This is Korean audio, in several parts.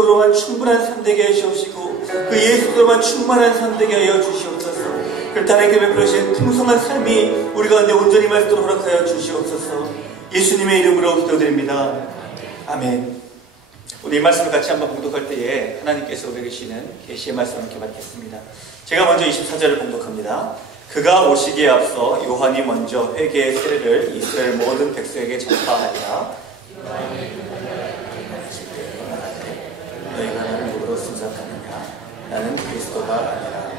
그리스도로만 충분한 삶 되게 하여 주시옵시고 그 예수로만 충만한 삶 되게 하여 주시옵소서. 그렇다는 그 베푸신 풍성한 삶이 우리 가운데 온전히 말도록 허락하여 주시옵소서. 예수님의 이름으로 기도드립니다. 아멘. 우리 이 말씀을 같이 한번 봉독할 때에 하나님께서 우리에게 주시는 계시의 말씀을 이렇게 받겠습니다. 제가 먼저 24절을 봉독합니다. 그가 오시기에 앞서 요한이 먼저 회개의 세례를 이스라엘 모든 백성에게 전파하리라. 너희가 나를 누구로 생각하느냐? 나는 그리스도가 아니라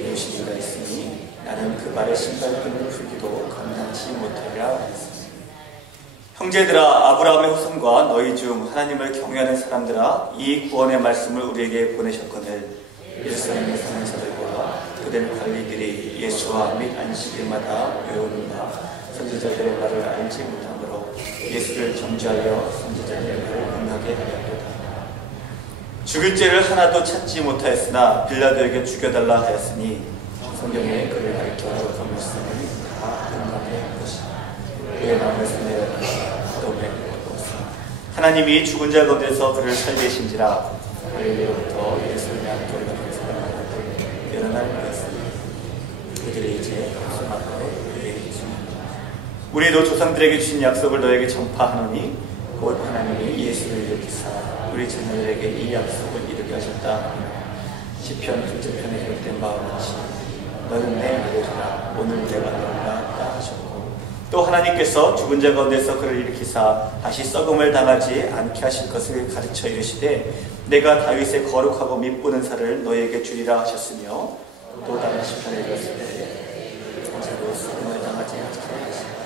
이웃이 이가 있으니 나는 그 발의 신발끈을 풀기도 감당치 못하리라 하였습니다. 형제들아, 아브라함의 후손과 너희 중 하나님을 경외하는 사람들아, 이 구원의 말씀을 우리에게 보내셨거늘 예루살렘에 사는 자들과 그들 관리들이 예수와 및 안식일마다 외우는가 선지자들의 말을 알지 못하므로 예수를 정죄하여 선지자들의 말을 응하게 하였도다. 죽일 죄를 하나도 찾지 못하였으나 빌라도에게 죽여달라 하였으니 성경에 그를 가리켜 그 말씀을 다 응하게 한 것이다. 그의 마음에서 내려가서 하나님이 죽은 자 가운데서 그를 살리신지라. 갈릴리로부터 예루살렘에 학교를 가면서 일어날 것이니 그들이 이제 약속 앞으로 그에게 주십니다. 우리도 조상들에게 주신 약속을 너에게 전파하노니 곧 하나님이 예수를 일으키사 우리 자녀들에게 이 약속을 이루게 하셨다. 시편 2편에 기록된 바와 같이 너는 내 아들이라 오늘 내가 너를 낳았다 하셨고, 또 하나님께서 죽은 자 가운데서 그를 일으키사 다시 썩음을 당하지 않게 하실 것을 가르쳐 이르시되 내가 다윗의 거룩하고 밑보는 살을 너희에게 주리라 하셨으며, 또 다른 시편에 이르시되 언제도 썩음을 당하지 않게 하시리라.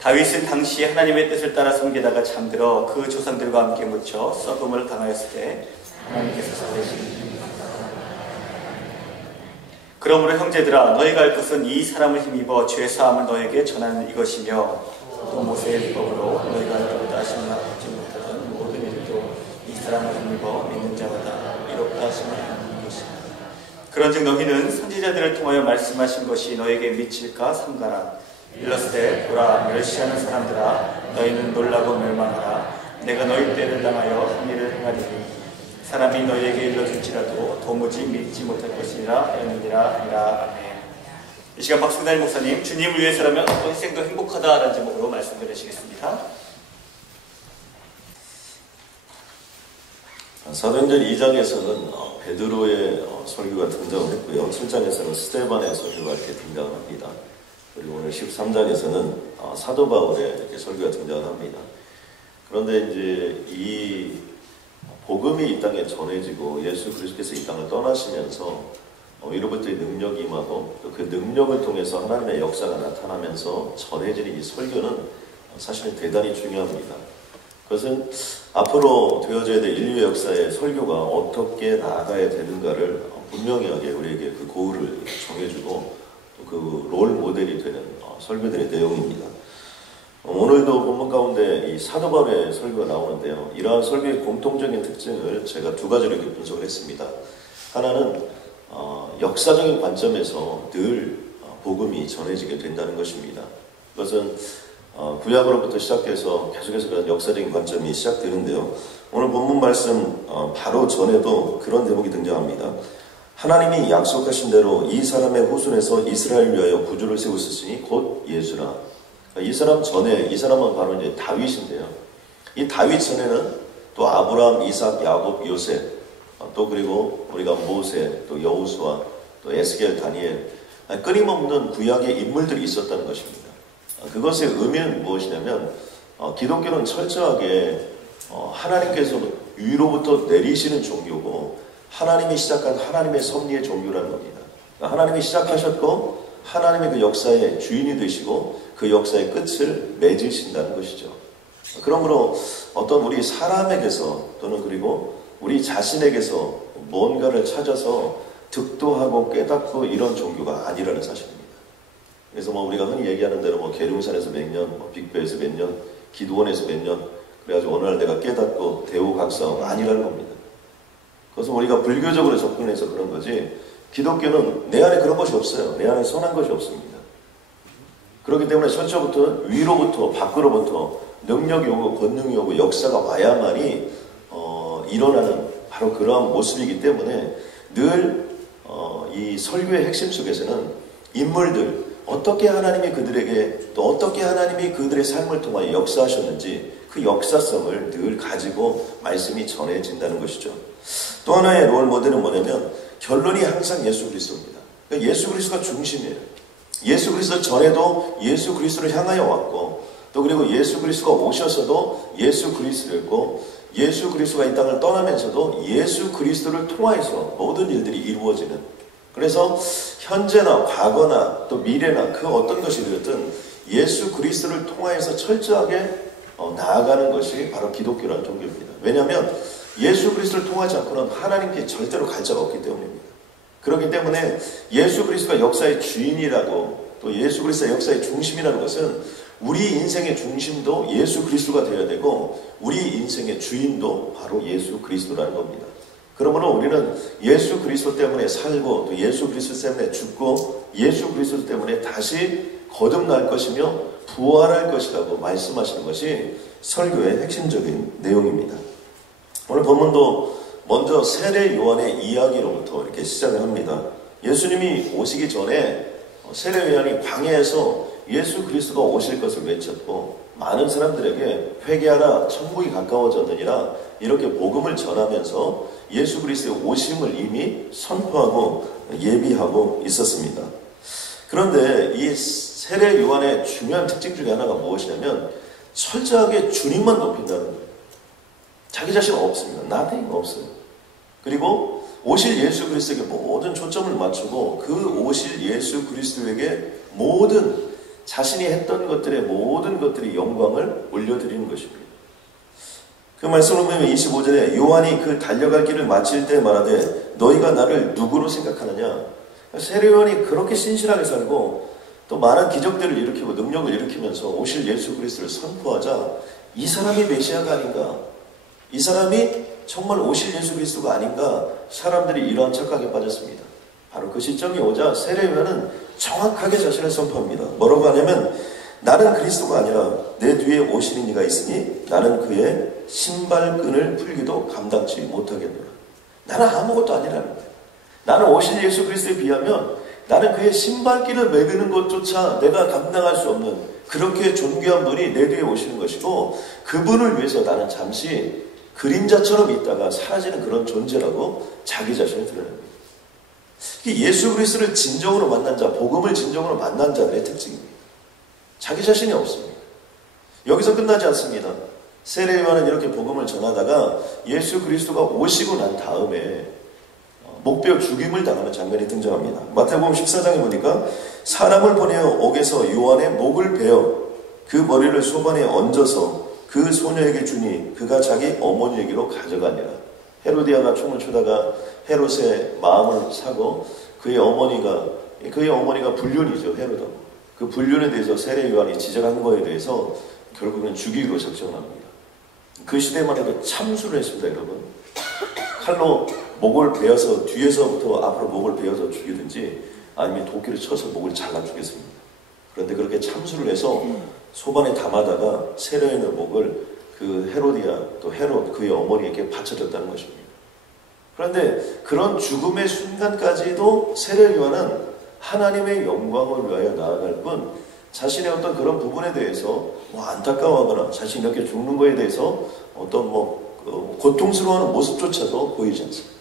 다윗은 당시 하나님의 뜻을 따라 섬기다가 잠들어 그 조상들과 함께 묻혀 썩음을 당하였을 때 하나님께서 살리신. 그러므로 형제들아, 너희가 할 것은 이 사람을 힘입어 죄사함을 너에게 전하는 이것이며, 또 모세의 율법으로 너희가 이롭다 하심을 받지 못하던 모든 일도 이 사람을 힘입어 믿는 자마다 이롭다 하심을 받는 것이다. 그런즉 너희는 선지자들을 통하여 말씀하신 것이 너에게 미칠까 삼가라. 일러스되 보라, 멸시하는 사람들아, 너희는 놀라고 멸망하라. 내가 너희 때를 당하여 한 일을 행하리니 사람이 너희에게 일러줄지라도 도무지 믿지 못할 것이라 하였느니라 하니라. 아멘. 이 시간 박승달 목사님, 주님을 위해서라면 어떤 희생도 행복하다라는 제목으로 말씀 드리시겠습니다. 사도행전 2장에서는 베드로의 설교가 등장을 했고요. 7장에서는 스데반의 설교가 이렇게 등장을 합니다. 그리고 오늘 13장에서는 사도 바울의 이렇게 설교가 등장을 합니다. 그런데 이제 이 복음이 이 땅에 전해지고 예수 그리스도께서 이 땅을 떠나시면서 위로부터의 능력이 임하고 또 그 능력을 통해서 하나님의 역사가 나타나면서 전해지는 이 설교는 사실은 대단히 중요합니다. 그것은 앞으로 되어져야 될 인류 역사의 설교가 어떻게 나아가야 되는가를 분명하게 우리에게 그 고울을 정해주고 그 롤 모델이 되는 설교들의 내용입니다. 오늘도 본문 가운데 이 사도 바울의 설교가 나오는데요. 이러한 설교의 공통적인 특징을 제가 두 가지로 이렇게 분석을 했습니다. 하나는 역사적인 관점에서 늘 복음이 전해지게 된다는 것입니다. 그것은 구약으로부터 시작해서 계속해서 그런 역사적인 관점이 시작되는데요. 오늘 본문 말씀 바로 전에도 그런 대목이 등장합니다. 하나님이 약속하신 대로 이 사람의 후손에서 이스라엘을 위하여 구주를 세우셨으니 곧 예수라. 이 사람 전에, 이 사람은 바로 이제 다윗인데요. 이 다윗 전에는 또 아브라함, 이삭, 야곱, 요셉, 또 그리고 우리가 모세, 또 여호수아, 또 에스겔, 다니엘, 끊임없는 구약의 인물들이 있었다는 것입니다. 그것의 의미는 무엇이냐면 기독교는 철저하게 하나님께서 위로부터 내리시는 종교고 하나님이 시작한 하나님의 섭리의 종교라는 겁니다. 하나님이 시작하셨고 하나님의 그 역사의 주인이 되시고 그 역사의 끝을 맺으신다는 것이죠. 그러므로 어떤 우리 사람에게서 또는 그리고 우리 자신에게서 뭔가를 찾아서 득도하고 깨닫고 이런 종교가 아니라는 사실입니다. 그래서 우리가 흔히 얘기하는 대로 계룡산에서 몇 년, 빅배에서 몇 년, 기도원에서 몇 년, 그래가지고 어느 날 내가 깨닫고 대우각성하고 아니라는 겁니다. 그것은 우리가 불교적으로 접근해서 그런 거지, 기독교는 내 안에 그런 것이 없어요. 내 안에 선한 것이 없습니다. 그렇기 때문에 철저부터 위로부터 밖으로부터 능력이 오고 권능이 오고 역사가 와야만이 일어나는 바로 그러한 모습이기 때문에 늘 이 설교의 핵심 속에서는 인물들, 어떻게 하나님이 그들에게 또 어떻게 하나님이 그들의 삶을 통하여 역사하셨는지 그 역사성을 늘 가지고 말씀이 전해진다는 것이죠. 또 하나의 롤 모델은 뭐냐면 결론이 항상 예수 그리스도입니다. 그러니까 예수 그리스도가 중심이에요. 예수 그리스도 전에도 예수 그리스도를 향하여 왔고, 또 그리고 예수 그리스도가 오셔서도 예수 그리스도였고, 예수 그리스도가 이 땅을 떠나면서도 예수 그리스도를 통하여서 모든 일들이 이루어지는, 그래서 현재나 과거나 또 미래나 그 어떤 것이 되었든 예수 그리스도를 통하여서 철저하게 나아가는 것이 바로 기독교라는 종교입니다. 왜냐하면 예수 그리스도를 통하지 않고는 하나님께 절대로 갈 자가 없기 때문입니다. 그렇기 때문에 예수 그리스도가 역사의 주인이라고, 또 예수 그리스도의 역사의 중심이라는 것은 우리 인생의 중심도 예수 그리스도가 되어야 되고, 우리 인생의 주인도 바로 예수 그리스도라는 겁니다. 그러므로 우리는 예수 그리스도 때문에 살고, 또 예수 그리스도 때문에 죽고, 예수 그리스도 때문에 다시 거듭날 것이며 부활할 것이라고 말씀하시는 것이 설교의 핵심적인 내용입니다. 오늘 본문도 먼저 세례 요한의 이야기로부터 이렇게 시작을 합니다. 예수님이 오시기 전에 세례 요한이 광야에서 예수 그리스도가 오실 것을 외쳤고, 많은 사람들에게 회개하라, 천국이 가까워졌느니라 이렇게 복음을 전하면서 예수 그리스도의 오심을 이미 선포하고 예비하고 있었습니다. 그런데 이 세례 요한의 중요한 특징 중에 하나가 무엇이냐면 철저하게 주님만 높인다는 거예요. 자기 자신은 없습니다. nothing, 없어요. 그리고 오실 예수 그리스도에게 모든 초점을 맞추고 그 오실 예수 그리스도에게 모든 자신이 했던 것들의 모든 것들이 영광을 올려드리는 것입니다. 그 말씀을 보면 25절에 요한이 그 달려갈 길을 마칠 때 말하되 너희가 나를 누구로 생각하느냐. 세례 요한이 그렇게 신실하게 살고 또 많은 기적들을 일으키고 능력을 일으키면서 오실 예수 그리스도를 선포하자 이 사람이 메시아가 아닌가, 이 사람이 정말 오실 예수 그리스도가 아닌가, 사람들이 이러한 착각에 빠졌습니다. 바로 그 시점이 오자 세례 요한은 정확하게 자신을 선포합니다. 뭐라고 하냐면 나는 그리스도가 아니라 내 뒤에 오시는 이가 있으니 나는 그의 신발끈을 풀기도 감당치 못하겠노라. 나는 아무것도 아니라는 거예요. 나는 오실 예수 그리스도에 비하면 나는 그의 신발끈을 매기는 것조차 내가 감당할 수 없는 그렇게 존귀한 분이 내 뒤에 오시는 것이고, 그분을 위해서 나는 잠시 그림자처럼 있다가 사라지는 그런 존재라고 자기 자신을 드러냅니다. 예수 그리스도를 진정으로 만난 자, 복음을 진정으로 만난 자들의 특징입니다. 자기 자신이 없습니다. 여기서 끝나지 않습니다. 세례 요한은 이렇게 복음을 전하다가 예수 그리스도가 오시고 난 다음에 목베어 죽임을 당하는 장면이 등장합니다. 마태복음 14장에 보니까 사람을 보내어 옥에서 요한의 목을 베어 그 머리를 소반에 얹어서 그 소녀에게 주니 그가 자기 어머니에게로 가져가니라. 헤로디아가 춤을 추다가 헤롯의 마음을 사고 그의 어머니가 불륜이죠. 헤롯하고 그 불륜에 대해서 세례 요한이 지적한 거에 대해서 결국은 죽이기로 작정을 합니다. 그 시대만 해도 참수를 했습니다. 여러분, 칼로 목을 베어서 뒤에서부터 앞으로 목을 베어서 죽이든지 아니면 도끼를 쳐서 목을 잘라 죽였습니다. 그런데 그렇게 참수를 해서 소반에 담아다가 세례의 목을 그 헤로디아 또 헤롯 그의 어머니에게 바쳐졌다는 것입니다. 그런데 그런 죽음의 순간까지도 세례 요한은 하나님의 영광을 위하여 나아갈 뿐 자신의 어떤 그런 부분에 대해서 안타까워하거나 자신이 이렇게 죽는 것에 대해서 어떤 고통스러워하는 모습조차도 보이지 않습니다.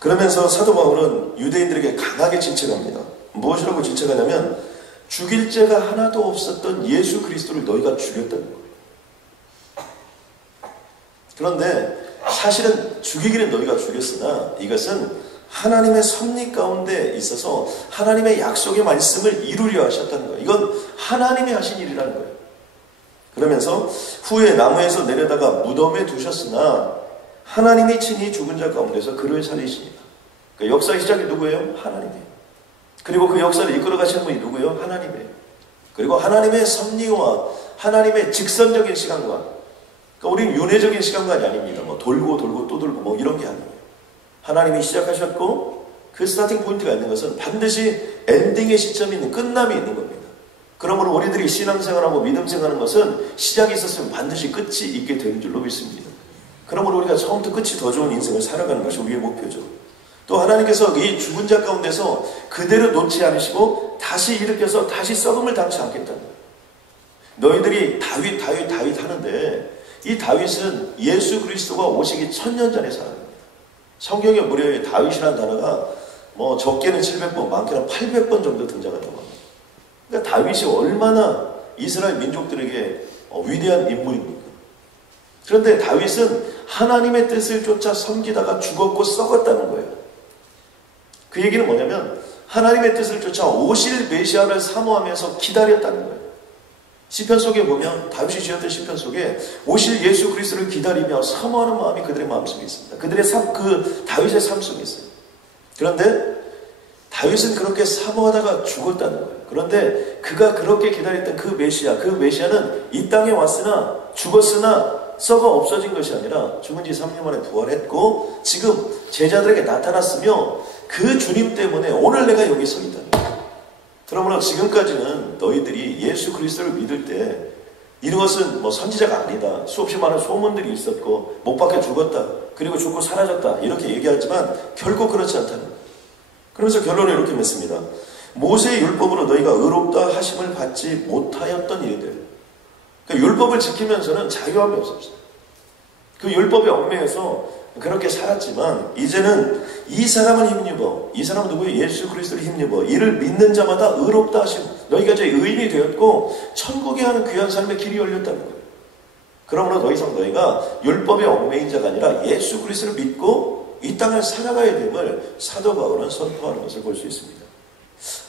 그러면서 사도 바울은 유대인들에게 강하게 질책합니다. 무엇이라고 질책하냐면 죽일 죄가 하나도 없었던 예수 그리스도를 너희가 죽였다는 거예요. 그런데 사실은 죽이기는 너희가 죽였으나 이것은 하나님의 섭리 가운데 있어서 하나님의 약속의 말씀을 이루려 하셨다는 거예요. 이건 하나님이 하신 일이라는 거예요. 그러면서 후에 나무에서 내려다가 무덤에 두셨으나 하나님이 친히 죽은 자 가운데서 그를 살리십니다. 그러니까 역사의 시작이 누구예요? 하나님이에요. 그리고 그 역사를 이끌어 가시는 분이 누구예요? 하나님이에요. 그리고 하나님의 섭리와 하나님의 직선적인 시간과, 그러니까 우리는 윤회적인 시간관이 아닙니다. 돌고 또 돌고 이런 게 아니에요. 하나님이 시작하셨고 그 스타팅 포인트가 있는 것은 반드시 엔딩의 시점이 있는, 끝남이 있는 겁니다. 그러므로 우리들이 신앙생활하고 믿음생활하는 것은 시작이 있었으면 반드시 끝이 있게 되는 줄로 믿습니다. 그러므로 우리가 처음부터 끝이 더 좋은 인생을 살아가는 것이 우리의 목표죠. 또 하나님께서 이 죽은 자 가운데서 그대로 놓지 않으시고 다시 일으켜서 다시 썩음을 당치 않겠다는 거예요. 너희들이 다윗 하는데 이 다윗은 예수 그리스도가 오시기 1000년 전에 살아요. 성경에 무려 다윗이라는 단어가 뭐 적게는 700번, 많게는 800번 정도 등장한다고 합니다. 그러니까 다윗이 얼마나 이스라엘 민족들에게 위대한 인물입니까? 그런데 다윗은 하나님의 뜻을 쫓아 섬기다가 죽었고 썩었다는 거예요. 그 얘기는 뭐냐면 하나님의 뜻을 쫓아 오실 메시아를 사모하면서 기다렸다는 거예요. 시편 속에 보면 다윗이 지었던 시편 속에 오실 예수 그리스도를 기다리며 사모하는 마음이 그들의 마음속에 있습니다. 그들의 다윗의 삶 속에 있어요. 그런데 다윗은 그렇게 사모하다가 죽었다는 거예요. 그런데 그가 그렇게 기다렸던 그 메시아는 이 땅에 왔으나 죽었으나 썩어 없어진 것이 아니라 죽은 지 3년 만에 부활했고 지금 제자들에게 나타났으며 그 주님 때문에 오늘 내가 여기 서 있다는 거예요. 그러므로 지금까지는 너희들이 예수 그리스도를 믿을 때 이것은 뭐 선지자가 아니다, 수없이 많은 소문들이 있었고 못 박혀 죽었다, 그리고 죽고 사라졌다 이렇게 얘기하지만 결코 그렇지 않다는 거예요. 그러면서 결론을 이렇게 맺습니다. 모세의 율법으로 너희가 의롭다 하심을 받지 못하였던 일들. 그러니까 율법을 지키면서는 자유함이 없었어요. 그 율법에 얽매여서 그렇게 살았지만 이제는 이 사람을 힘입어, 이 사람은 누구예요? 예수 그리스도를 힘입어 이를 믿는 자마다 의롭다 하심, 너희가 이제 의인이 되었고 천국에 하는 귀한 삶의 길이 열렸다는 거예요. 그러므로 더 이상 너희가 율법에 얽매인 자가 아니라 예수 그리스도를 믿고 이 땅을 살아가야 됨을 사도 바울은 선포하는 것을 볼 수 있습니다.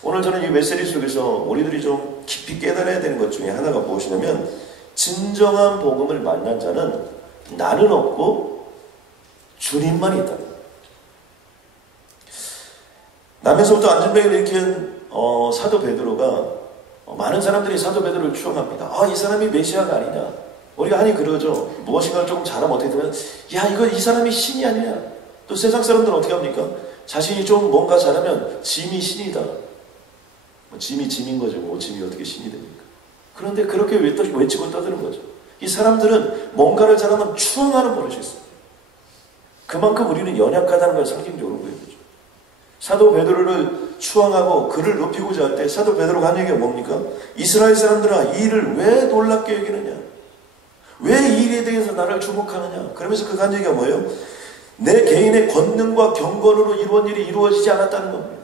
오늘 저는 이 메시지 속에서 우리들이 좀 깊이 깨달아야 되는 것 중에 하나가 무엇이냐면 진정한 복음을 만난 자는 나는 없고 주님만 있다. 남에서부터 안전뱅이를 일으킨 사도 베드로가 많은 사람들이 사도 베드로를 추앙합니다. 아, 이 사람이 메시아가 아니냐. 우리가 흔히 그러죠. 무엇인가 조금 잘하면 어떻게 되면 야, 이 사람이 신이 아니냐. 또 세상 사람들은 어떻게 합니까? 자신이 좀 뭔가 잘하면 짐이 신이다. 짐이 짐인 거죠. 뭐 짐이 어떻게 신이 됩니까? 그런데 그렇게 외치고 떠드는 거죠. 이 사람들은 뭔가를 잘하면 추앙하는 버릇이 있어요. 그만큼 우리는 연약하다는 걸 상징적으로 보여주죠. 사도 베드로를 추앙하고 그를 높이고자 할 때 사도 베드로가 한 얘기가 뭡니까? 이스라엘 사람들아, 이 일을 왜 놀랍게 여기느냐? 왜 이 일에 대해서 나를 주목하느냐? 그러면서 그가 한 얘기가 뭐예요? 내 개인의 권능과 경건으로 이루어진 일이 이루어지지 않았다는 겁니다.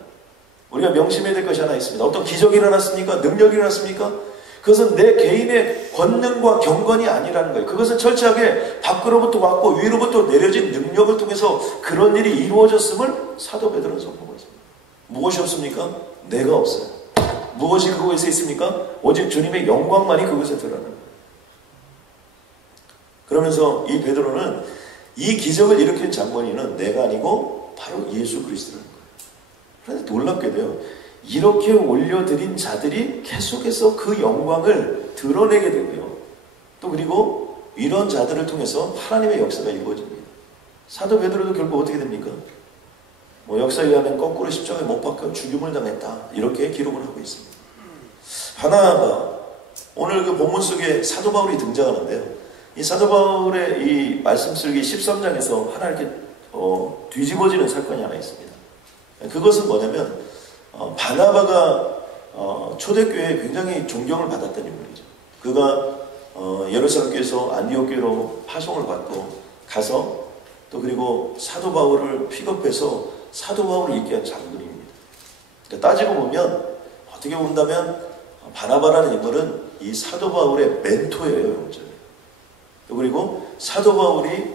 우리가 명심해야 될 것이 하나 있습니다. 어떤 기적이 일어났습니까? 능력이 일어났습니까? 그것은 내 개인의 권능과 경건이 아니라는 거예요. 그것은 철저하게 밖으로부터 왔고 위로부터 내려진 능력을 통해서 그런 일이 이루어졌음을 사도 베드로는 선포하고 있습니다. 무엇이 없습니까? 내가 없어요. 무엇이 그곳에 있습니까? 오직 주님의 영광만이 그곳에 드러나는 거예요. 그러면서 이 베드로는 이 기적을 일으킨 장본인은 내가 아니고 바로 예수 그리스도라는 거예요. 그런데 놀랍게도요, 이렇게 올려드린 자들이 계속해서 그 영광을 드러내게 되고요. 또 그리고 이런 자들을 통해서 하나님의 역사가 이루어집니다. 사도 베드로도 결국 어떻게 됩니까? 뭐 역사에 의하면 거꾸로 십자가에 못 박혀 죽임을 당했다. 이렇게 기록을 하고 있습니다. 하나가 오늘 그 본문 속에 사도 바울이 등장하는데요. 이 사도 바울의 이 말씀 쓰기 13장에서 하나 이렇게 뒤집어지는 사건이 하나 있습니다. 그것은 뭐냐면 바나바가 초대교회에 굉장히 존경을 받았던 인물이죠. 그가 예루살렘 교회에서 안디옥 교회로 파송을 받고 가서 또 그리고 사도 바울을 픽업해서 사도 바울을 있게 한 장군입니다. 그러니까 따지고 보면 어떻게 본다면 바나바라는 인물은 이 사도 바울의 멘토예요. 영적으로. 또 그리고 사도 바울이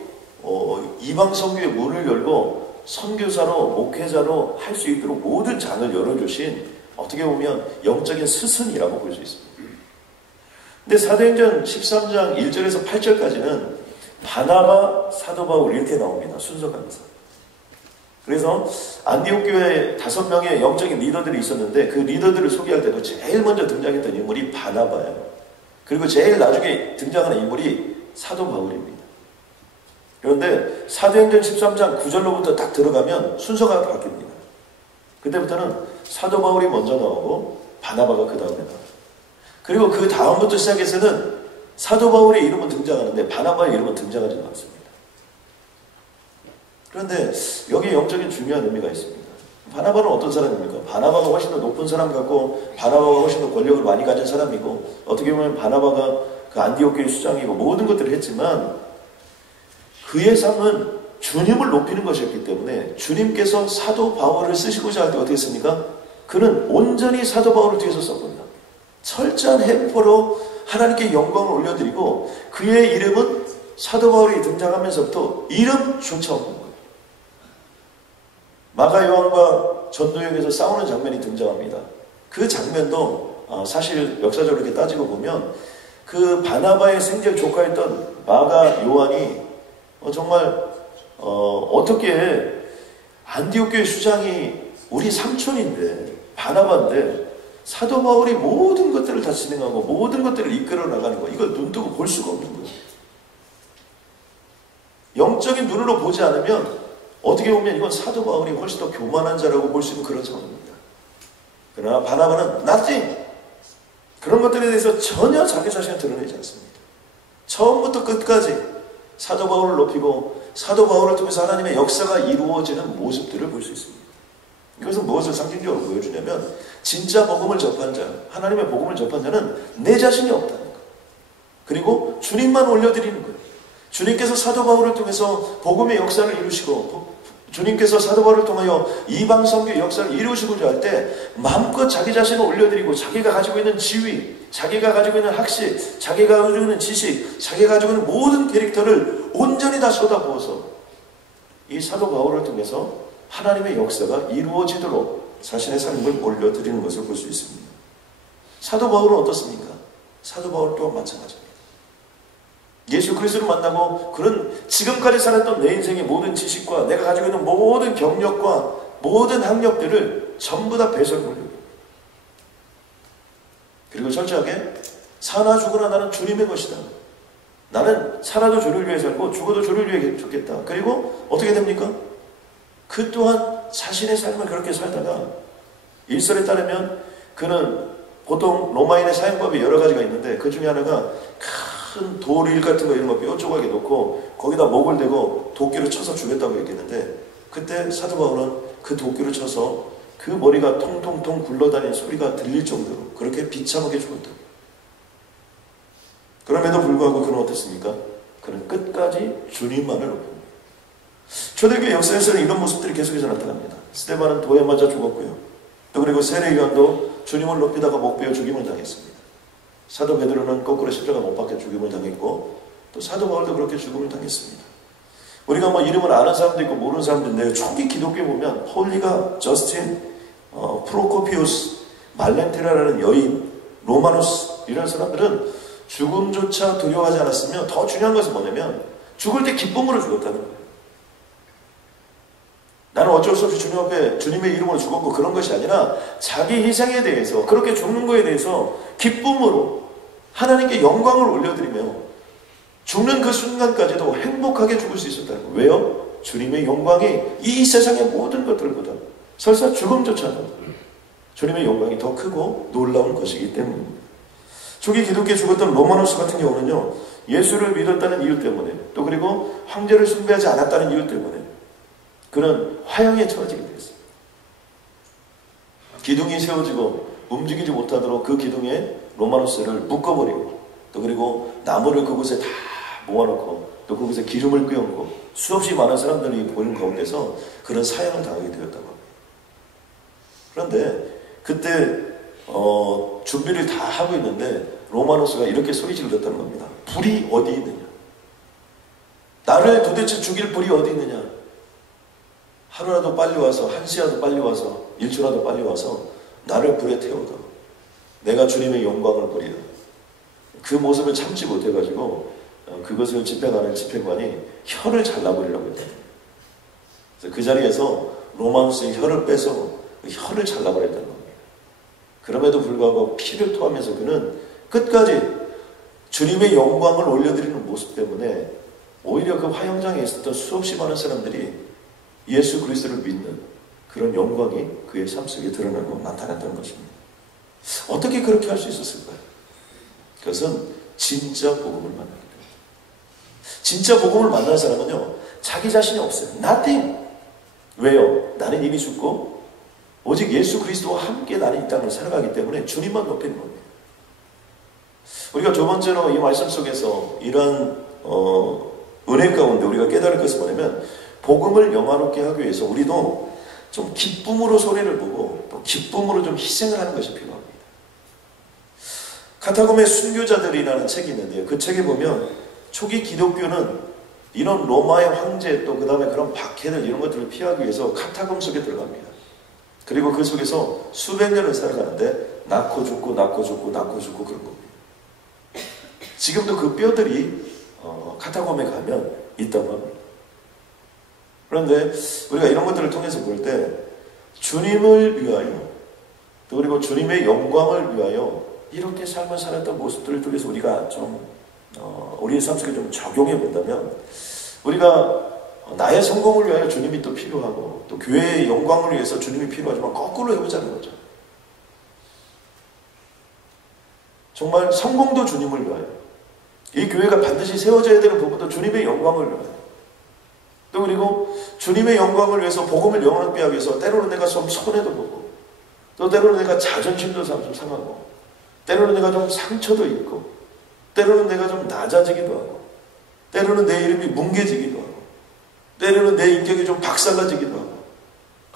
이방 선교의 문을 열고 선교사로 목회자로 할 수 있도록 모든 장을 열어주신 어떻게 보면 영적인 스승이라고 볼 수 있습니다. 근데 사도행전 13장 1절에서 8절까지는 바나바, 사도 바울 이렇게 나옵니다. 순서가면서. 그래서 안디옥 교회에 5명의 영적인 리더들이 있었는데 그 리더들을 소개할 때도 제일 먼저 등장했던 인물이 바나바예요. 그리고 제일 나중에 등장하는 인물이 사도 바울입니다. 그런데 사도행전 13장 9절로부터 딱 들어가면 순서가 바뀝니다. 그때부터는 사도 바울이 먼저 나오고 바나바가 그 다음에 나와요. 그리고 그 다음부터 시작해서는 사도 바울의 이름은 등장하는데 바나바의 이름은 등장하지 않습니다. 그런데 여기에 영적인 중요한 의미가 있습니다. 바나바는 어떤 사람입니까? 바나바가 훨씬 더 높은 사람 같고 바나바가 훨씬 더 권력을 많이 가진 사람이고 어떻게 보면 바나바가 그 안디옥 교회 수장이고 모든 것들을 했지만 그의 삶은 주님을 높이는 것이었기 때문에 주님께서 사도 바울을 쓰시고자 할 때 어떻게 했습니까? 그는 온전히 사도 바울을 뒤에서 썼습니다. 철저한 해포로 하나님께 영광을 올려드리고 그의 이름은 사도 바울이 등장하면서부터 이름조차 없는 거예요. 마가 요한과 전도역에서 싸우는 장면이 등장합니다. 그 장면도 사실 역사적으로 이렇게 따지고 보면 그 바나바의 생전 조카였던 마가 요한이 정말 어떻게 안디옥 교회 수장이 우리 삼촌인데 바나바인데 사도 바울이 모든 것들을 다 진행하고 모든 것들을 이끌어 나가는 거 이걸 눈뜨고 볼 수가 없는 거예요. 영적인 눈으로 보지 않으면 어떻게 보면 이건 사도 바울이 훨씬 더 교만한 자라고 볼 수 있는 그런 상황입니다. 그러나 바나바는 nothing 그런 것들에 대해서 전혀 자기 자신을 드러내지 않습니다. 처음부터 끝까지 사도 바울을 높이고 사도 바울을 통해서 하나님의 역사가 이루어지는 모습들을 볼 수 있습니다. 이것은 무엇을 상징적으로 보여주냐면 진짜 복음을 접한 자, 하나님의 복음을 접한 자는 내 자신이 없다는 것. 그리고 주님만 올려드리는 거예요. 주님께서 사도 바울을 통해서 복음의 역사를 이루시고 주님께서 사도 바울을 통하여 이방 선교 역사를 이루시고자 할 때 마음껏 자기 자신을 올려드리고 자기가 가지고 있는 지위, 자기가 가지고 있는 학식, 자기가 가지고 있는 지식, 자기가 가지고 있는 모든 캐릭터를 온전히 다 쏟아부어서 이 사도 바울을 통해서 하나님의 역사가 이루어지도록 자신의 삶을 올려드리는 것을 볼 수 있습니다. 사도 바울은 어떻습니까? 사도 바울 또한 마찬가지입니다. 예수 그리스도를 만나고 그런 지금까지 살았던 내 인생의 모든 지식과 내가 가지고 있는 모든 경력과 모든 학력들을 전부 다 배설물로 그리고 철저하게 사나 죽으나 나는 주님의 것이다. 나는 살아도 주를 위해 살고 죽어도 주를 위해 죽겠다. 그리고 어떻게 됩니까? 그 또한 자신의 삶을 그렇게 살다가 일설에 따르면 그는 보통 로마인의 사용법이 여러 가지가 있는데 그 중에 하나가 큰 돌일 같은 거 이런 거 뾰족하게 놓고 거기다 목을 대고 도끼로 쳐서 죽였다고 얘기했는데 그때 사도 바울은 그 도끼로 쳐서 그 머리가 통통통 굴러다니는 소리가 들릴 정도로 그렇게 비참하게 죽었다. 그럼에도 불구하고 그는 어땠습니까? 그는 끝까지 주님만을 높입니다. 초대교회 역사에서는 이런 모습들이 계속해서 나타납니다. 스데반은 돌에 맞아 죽었고요. 또 그리고 세례 요한도 주님을 높이다가 목 베어 죽임을 당했습니다. 사도 베드로는 거꾸로 십자가 못 박혀 죽임을 당했고 또 사도 바울도 그렇게 죽임을 당했습니다. 우리가 뭐 이름을 아는 사람도 있고 모르는 사람도 있는데 초기 기독교에 보면 홀리가, 저스틴, 프로코피우스, 말렌테라라는 여인, 로마누스 이런 사람들은 죽음조차 두려워하지 않았으며 더 중요한 것은 뭐냐면 죽을 때 기쁨으로 죽었다는 거예요. 나는 어쩔 수 없이 주님 앞에 주님의 이름으로 죽었고 그런 것이 아니라 자기 희생에 대해서 그렇게 죽는 것에 대해서 기쁨으로 하나님께 영광을 올려드리며 죽는 그 순간까지도 행복하게 죽을 수 있었다는 거예요. 왜요? 주님의 영광이 이 세상의 모든 것들보다 설사 죽음조차도 주님의 영광이 더 크고 놀라운 것이기 때문입니다. 초기 기독교에 죽었던 로마누스 같은 경우는요 예수를 믿었다는 이유 때문에 또 그리고 황제를 숭배하지 않았다는 이유 때문에 그는 화형에 처해지게 됐습니다. 기둥이 세워지고 움직이지 못하도록 그 기둥에 로마누스를 묶어버리고 또 그리고 나무를 그곳에 다 모아놓고 또 그곳에 기름을 끄얹고 수없이 많은 사람들이 보이는 가운데서 그런 사형을 당하게 되었다고 합니다. 그런데 그때 준비를 다 하고 있는데 로마누스가 이렇게 소리 질렀다는 겁니다. 불이 어디 있느냐? 나를 도대체 죽일 불이 어디 있느냐? 하루라도 빨리 와서 1시라도 빨리 와서 1초라도 빨리 와서 나를 불에 태우다. 내가 주님의 영광을 보리라. 그 모습을 참지 못해가지고 그것을 집행하는 집행관이 혀를 잘라버리라고 했다. 그래서 그 자리에서 로마누스의 혀를 빼서 그 혀를 잘라버렸다는 겁니다. 그럼에도 불구하고 피를 토하면서 그는 끝까지 주님의 영광을 올려드리는 모습 때문에 오히려 그 화형장에 있었던 수없이 많은 사람들이 예수 그리스도를 믿는 그런 영광이 그의 삶 속에 드러나고 나타났다는 것입니다. 어떻게 그렇게 할 수 있었을까요? 그것은 진짜 복음을 만나기 때문에. 진짜 복음을 만난 사람은요 자기 자신이 없어요. Nothing. 왜요? 나는 이미 죽고 오직 예수 그리스도와 함께 나는 이 땅을 살아가기 때문에 주님만 높이는 겁니다. 우리가 두 번째로 이 말씀 속에서 이런 은혜 가운데 우리가 깨달을 것은 뭐냐면 복음을 영화롭게 하기 위해서 우리도 좀 기쁨으로 손해를 보고 또 기쁨으로 좀 희생을 하는 것이 필요합니다. 카타콤의 순교자들이라는 책이 있는데요. 그 책에 보면 초기 기독교는 이런 로마의 황제 또 그 다음에 그런 박해들 이런 것들을 피하기 위해서 카타콤 속에 들어갑니다. 그리고 그 속에서 수백 년을 살아가는데 낳고 죽고 낳고 죽고 낳고 죽고 그런 겁니다. 지금도 그 뼈들이 카타콤에 가면 있다고 합니다. 그런데 우리가 이런 것들을 통해서 볼 때 주님을 위하여 또 그리고 주님의 영광을 위하여 이렇게 삶을 살았던 모습들을 통해서 우리가 좀 우리의 삶 속에 좀 적용해 본다면 우리가 나의 성공을 위하여 주님이 또 필요하고 또 교회의 영광을 위해서 주님이 필요하지만 거꾸로 해보자는 거죠. 정말 성공도 주님을 위하여 이 교회가 반드시 세워져야 되는 부분도 주님의 영광을 위하여 또 그리고 주님의 영광을 위해서 복음을 영원하게 하기 위해서 때로는 내가 좀 손해도 보고 또 때로는 내가 자존심도 좀 상하고 때로는 내가 좀 상처도 있고 때로는 내가 좀 낮아지기도 하고 때로는 내 이름이 뭉개지기도 하고 때로는 내 인격이 좀 박살나지기도 하고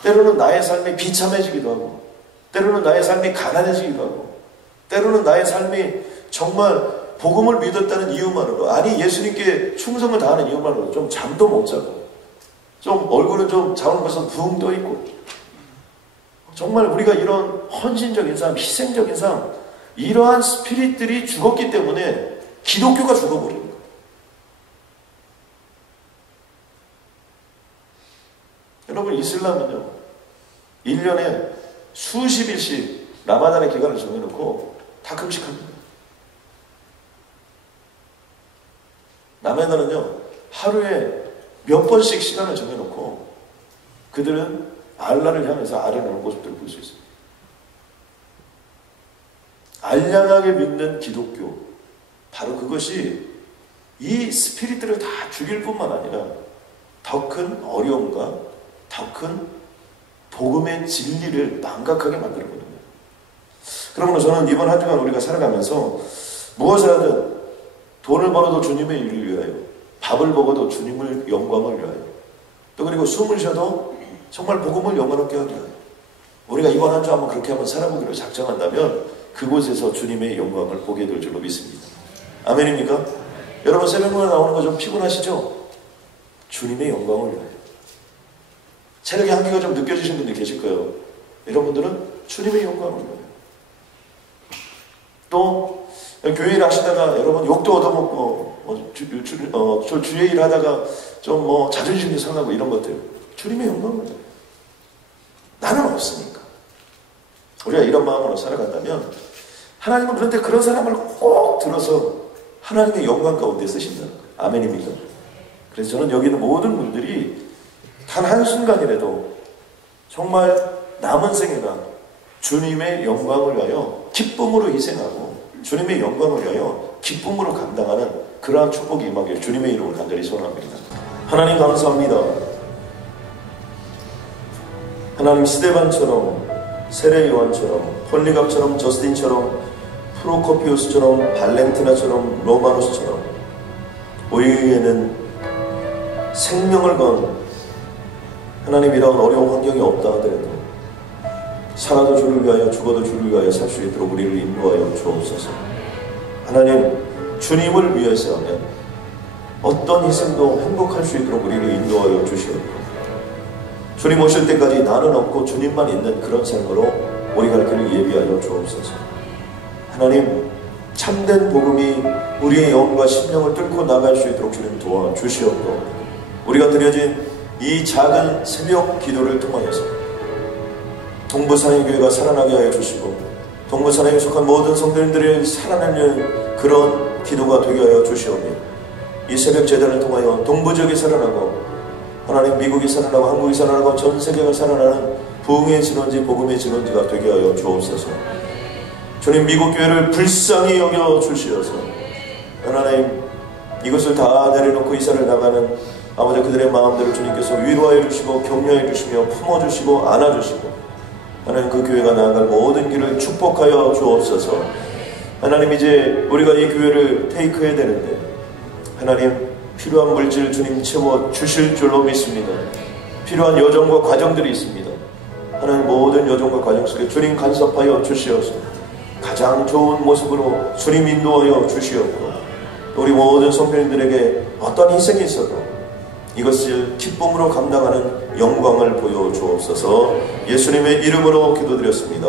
때로는 나의 삶이 비참해지기도 하고 때로는 나의 삶이 가난해지기도 하고 때로는 나의 삶이 정말 복음을 믿었다는 이유만으로 아니 예수님께 충성을 다하는 이유만으로 좀 잠도 못 자고 좀 얼굴은 좀 자원 벌써 붕 떠 있고 정말 우리가 이런 헌신적인 삶, 희생적인 삶 이러한 스피릿들이 죽었기 때문에 기독교가 죽어버리는 거예요. 여러분 이슬람은요 1년에 수십 일씩 라마단의 기간을 정해놓고 다 금식합니다. 남해나는요 하루에 몇 번씩 시간을 정해놓고 그들은 알라를 향해서 아련하는 모습들을 볼 수 있습니다. 알량하게 믿는 기독교 바로 그것이 이 스피릿들을 다 죽일 뿐만 아니라 더 큰 어려움과 더 큰 복음의 진리를 망각하게 만들거든요. 그러므로 저는 이번 한 주간 우리가 살아가면서 무엇을 하든 돈을 벌어도 주님의 일을 위하여 밥을 먹어도 주님을 영광을 위하여 또 그리고 숨을 쉬어도 정말 복음을 영원롭게 하기 위하여 우리가 이번 한 주 한번 그렇게 한번 살아보기로 작정한다면 그곳에서 주님의 영광을 보게 될 줄로 믿습니다. 아멘입니까? 여러분 새벽문에 나오는 거 좀 피곤하시죠? 주님의 영광을 위하여 체력의 한계가 좀 느껴지신 분들 계실 거예요. 이런 분들은 주님의 영광을 위하여 또 교회 일 하시다가 여러분 욕도 얻어먹고 주의 일 하다가 좀 자존심도 상하고 이런 것들 주님의 영광을 위하여 나는 없으니까 우리가 이런 마음으로 살아간다면 하나님은 그런데 그런 사람을 꼭 들어서 하나님의 영광 가운데 쓰신다는 거예요. 아멘입니까? 그래서 저는 여기 있는 모든 분들이 단 한순간이라도 정말 남은 생애가 주님의 영광을 위하여 기쁨으로 희생하고 주님의 영광을 위하여 기쁨으로 감당하는 그러한 축복이 임하길 주님의 이름으로 간절히 소원합니다. 하나님 감사합니다. 하나님 스데반처럼 세례 요한처럼 폴리갑처럼 저스틴처럼 프로코피우스처럼 발렌티나처럼 로마노스처럼 우리에게는 생명을 건 하나님 이런 어려운 환경이 없다 하더라도 살아도 주를 위하여 죽어도 주를 위하여 살 수 있도록 우리를 인도하여 주옵소서. 하나님 주님을 위해서 하면 어떤 희생도 행복할 수 있도록 우리를 인도하여 주시옵고 주님 오실 때까지 나는 없고 주님만 있는 그런 삶으로 우리 갈 길을 예비하여 주옵소서. 하나님 참된 복음이 우리의 영과 심령을 뚫고 나갈 수 있도록 주님 도와주시옵고 우리가 드려진 이 작은 새벽 기도를 통하여서 동부사랑교회가 살아나게 하여 주시고 동부사랑에 속한 모든 성도님들이 살아나는 그런 기도가 되게 하여 주시오며 이 새벽 제단을 통하여 동부지역이 살아나고 하나님 미국이 살아나고 한국이 살아나고 전 세계가 살아나는 부흥의 진원지 복음의 진원지가 되게 하여 주옵소서. 주님 미국 교회를 불쌍히 여겨 주시어서 하나님 이것을 다 내려놓고 이사를 나가는 아버지 그들의 마음들을 주님께서 위로하여 주시고 격려해 주시며 품어주시고 안아주시고 하나님 그 교회가 나아갈 모든 길을 축복하여 주옵소서. 하나님 이제 우리가 이 교회를 테이크해야 되는데 하나님 필요한 물질 주님 채워 주실 줄로 믿습니다. 필요한 여정과 과정들이 있습니다. 하나님 모든 여정과 과정 속에 주님 간섭하여 주시옵소서. 가장 좋은 모습으로 주님 인도하여 주시옵고 우리 모든 성도님들에게 어떤 희생이 있어도 이것을 기쁨으로 감당하는 영광을 보여주옵소서. 예수님의 이름으로 기도드렸습니다.